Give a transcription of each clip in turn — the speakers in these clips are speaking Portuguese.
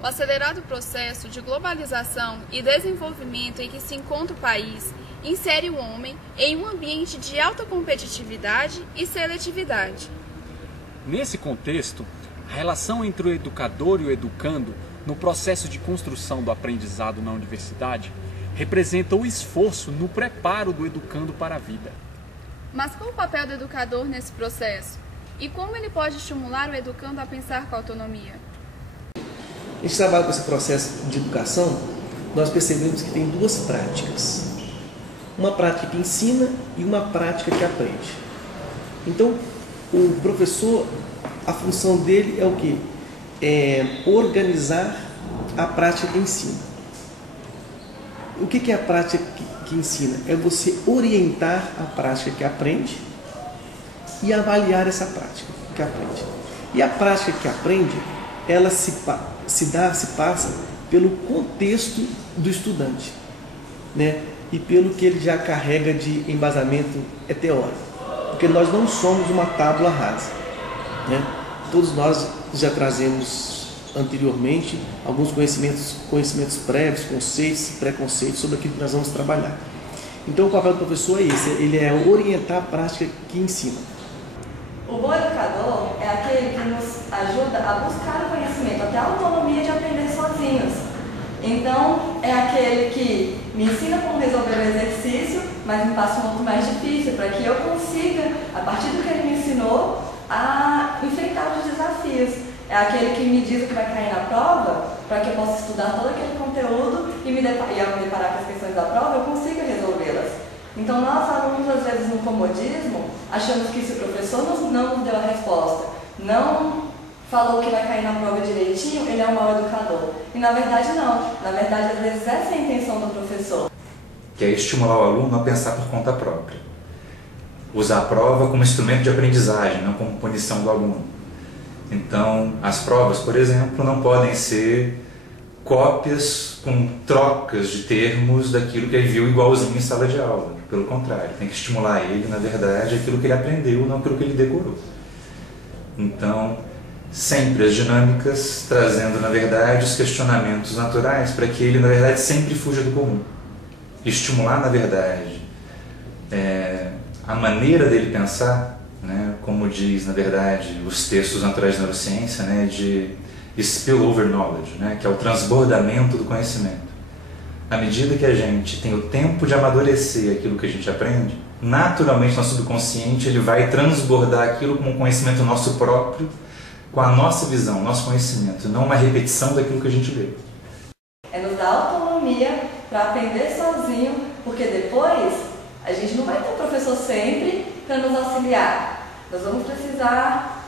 O acelerado processo de globalização e desenvolvimento em que se encontra o país insere o homem em um ambiente de alta competitividade e seletividade. Nesse contexto, a relação entre o educador e o educando no processo de construção do aprendizado na universidade representa o esforço no preparo do educando para a vida. Mas qual o papel do educador nesse processo? E como ele pode estimular o educando a pensar com autonomia? A gente trabalha com esse processo de educação, nós percebemos que tem duas práticas. Uma prática que ensina e uma prática que aprende. Então, o professor, a função dele é o quê? É organizar a prática que ensina. O que é a prática que ensina? É você orientar a prática que aprende e avaliar essa prática que aprende. E a prática que aprende, ela se passa pelo contexto do estudante, né? E pelo que ele já carrega de embasamento teórico. Porque nós não somos uma tábula rasa, né? Todos nós já trazemos anteriormente alguns conhecimentos prévios, conceitos, preconceitos sobre aquilo que nós vamos trabalhar. Então o papel do professor é esse, ele é orientar a prática que ensina. O bom educador é aquele que nos ajuda a buscar o conhecimento, até a autonomia de aprender sozinhos. Então, é aquele que me ensina como resolver o exercício, mas me passa um outro mais difícil, para que eu consiga, a partir do que ele me ensinou, a enfrentar os desafios. É aquele que me diz o que vai cair na prova, para que eu possa estudar todo aquele conteúdo e ao me deparar com as questões da prova, eu consiga resolvê-las. Então, nós alunos, às vezes, no comodismo, achamos que se o professor não nos deu a resposta, não falou que vai cair na prova direitinho, ele é um mau educador. E, na verdade, não. Na verdade, às vezes, essa é a intenção do professor. Que é estimular o aluno a pensar por conta própria. Usar a prova como instrumento de aprendizagem, não como punição do aluno. Então, as provas, por exemplo, não podem ser cópias com trocas de termos daquilo que ele viu igualzinho em sala de aula. Pelo contrário, tem que estimular ele, na verdade, aquilo que ele aprendeu, não aquilo que ele decorou. Então, sempre as dinâmicas trazendo, na verdade, os questionamentos naturais para que ele, na verdade, sempre fuja do comum. Estimular, na verdade, a maneira dele pensar, né, como diz, na verdade, os textos naturais da neurociência, né, de spillover knowledge, né, que é o transbordamento do conhecimento. À medida que a gente tem o tempo de amadurecer aquilo que a gente aprende, naturalmente nosso subconsciente ele vai transbordar aquilo como um conhecimento nosso próprio, com a nossa visão, nosso conhecimento, não uma repetição daquilo que a gente lê. É nos dar autonomia para aprender sozinho, porque depois a gente não vai ter um professor sempre para nos auxiliar. Nós vamos precisar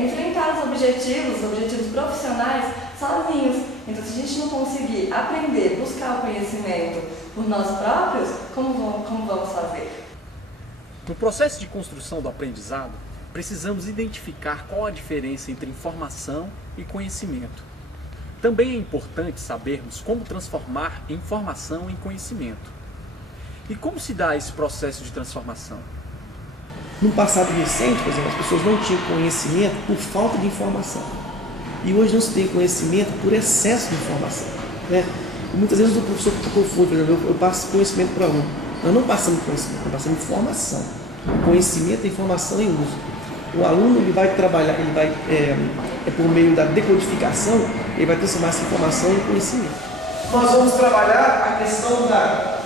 enfrentar os objetivos profissionais sozinhos. Então, se a gente não conseguir aprender, buscar o conhecimento por nós próprios, como vamos fazer? No processo de construção do aprendizado, precisamos identificar qual a diferença entre informação e conhecimento. Também é importante sabermos como transformar informação em conhecimento. E como se dá esse processo de transformação? No passado recente, por exemplo, as pessoas não tinham conhecimento por falta de informação. E hoje não se tem conhecimento por excesso de informação, né? E muitas vezes o professor confunde, por exemplo, eu passo conhecimento para o aluno. Nós não passamos conhecimento, nós passamos informação. Conhecimento é informação em uso. O aluno ele vai trabalhar, ele vai, por meio da decodificação, ele vai transformar essa informação em conhecimento. Nós vamos trabalhar a questão da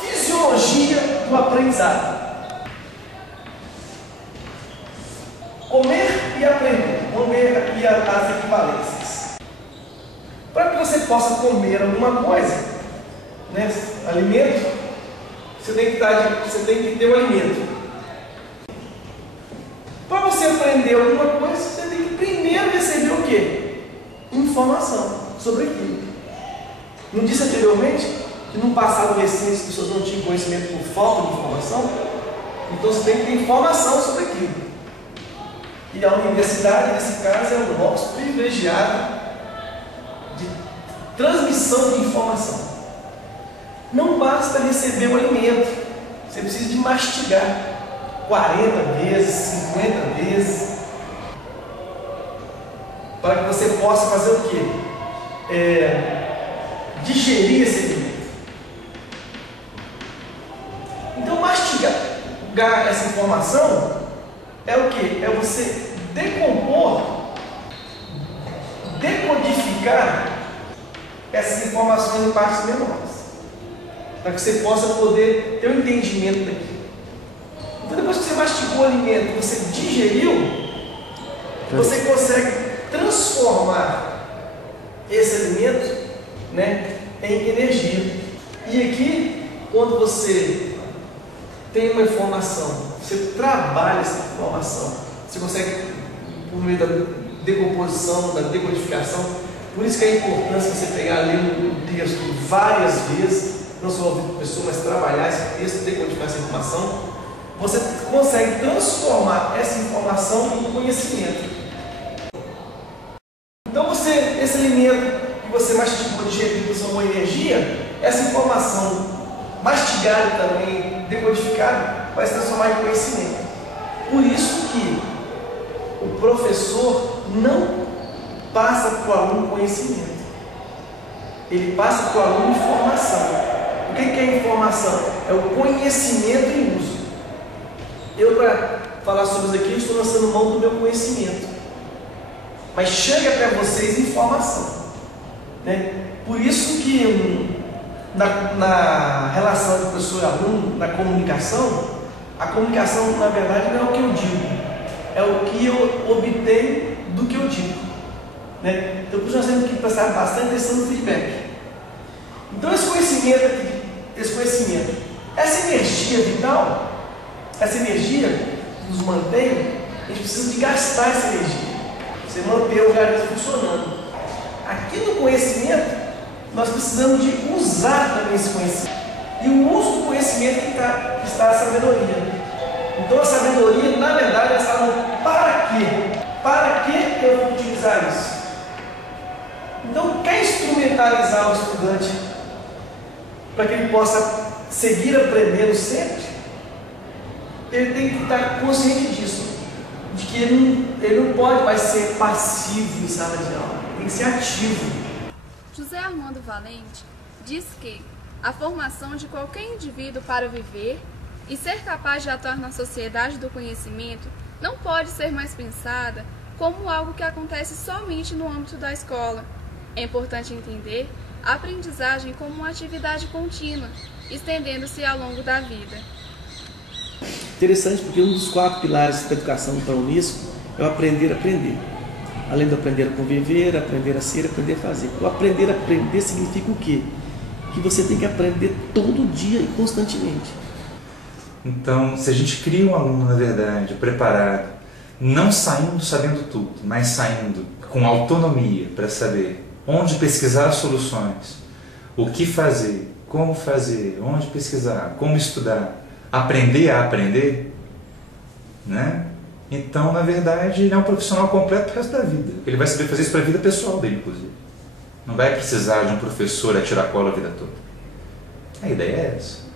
fisiologia do aprendizado. Comer e aprender. Vamos ver aqui as equivalências. Para que você possa comer alguma coisa, né, alimento, você tem que ter o alimento. Para você aprender alguma coisa, você tem que primeiro receber o quê? Informação sobre aquilo. Não disse anteriormente que no passado recente as pessoas não tinham conhecimento por falta de informação? Então você tem que ter informação sobre aquilo. E a universidade, nesse caso, é o nosso privilegiado de transmissão de informação. Não basta receber o alimento, você precisa de mastigar 40 vezes, 50 vezes, para que você possa fazer o quê? Digerir esse alimento. Então, mastigar essa informação é o quê? É você decompor, decodificar essas informações em partes menores, para que você possa poder ter um entendimento daquilo. Então, depois que você mastigou o alimento, você digeriu, você consegue transformar esse alimento, né, em energia. E aqui, quando você tem uma informação, você trabalha essa informação, você consegue, por meio da decomposição, da decodificação. Por isso que é importante você pegar, ler o texto várias vezes, não só ouvir o professor, mas trabalhar esse texto, decodificar essa informação. Você consegue transformar essa informação em conhecimento. Então, esse alimento que você mastigou, digeriu, transformou em energia, essa informação mastigada também, decodificada, vai se transformar em conhecimento. Por isso que o professor não passa para o aluno conhecimento, ele passa para o aluno informação. O que é informação? É o conhecimento em uso. Eu, para falar sobre isso aqui, estou lançando mão do meu conhecimento, mas chega até vocês informação, né? Por isso que na relação de professor e aluno, na comunicação, a comunicação, na verdade, não é o que eu digo, é o que eu obtenho do que eu digo, né? Então, por isso nós temos que prestar bastante atenção no feedback. Então, esse conhecimento, essa energia vital, essa energia que nos mantém, a gente precisa de gastar essa energia, você manter o organismo funcionando. Aqui no conhecimento, nós precisamos de usar também esse conhecimento. E o uso do conhecimento que está a sabedoria. Então a sabedoria, na verdade, ela está no para quê? Para que eu vou utilizar isso? Então, quer instrumentalizar o estudante para que ele possa seguir aprendendo sempre? Ele tem que estar consciente disso, de que ele não pode mais ser passivo em sala de aula, ele tem que ser ativo. José Armando Valente diz que a formação de qualquer indivíduo para viver e ser capaz de atuar na sociedade do conhecimento não pode ser mais pensada como algo que acontece somente no âmbito da escola. É importante entender a aprendizagem como uma atividade contínua, estendendo-se ao longo da vida. Interessante, porque um dos 4 pilares da educação para o Unesco é o aprender a aprender. Além do aprender a conviver, aprender a ser, aprender a fazer. O aprender a aprender significa o quê? Que você tem que aprender todo dia e constantemente. Então, se a gente cria um aluno, na verdade, preparado, não saindo sabendo tudo, mas saindo com autonomia para saber onde pesquisar soluções, o que fazer, como fazer, onde pesquisar, como estudar, aprender a aprender, né? Então, na verdade, ele é um profissional completo para o resto da vida. Ele vai saber fazer isso para a vida pessoal dele, inclusive. Não vai precisar de um professor a tiracolo a vida toda. A ideia é essa.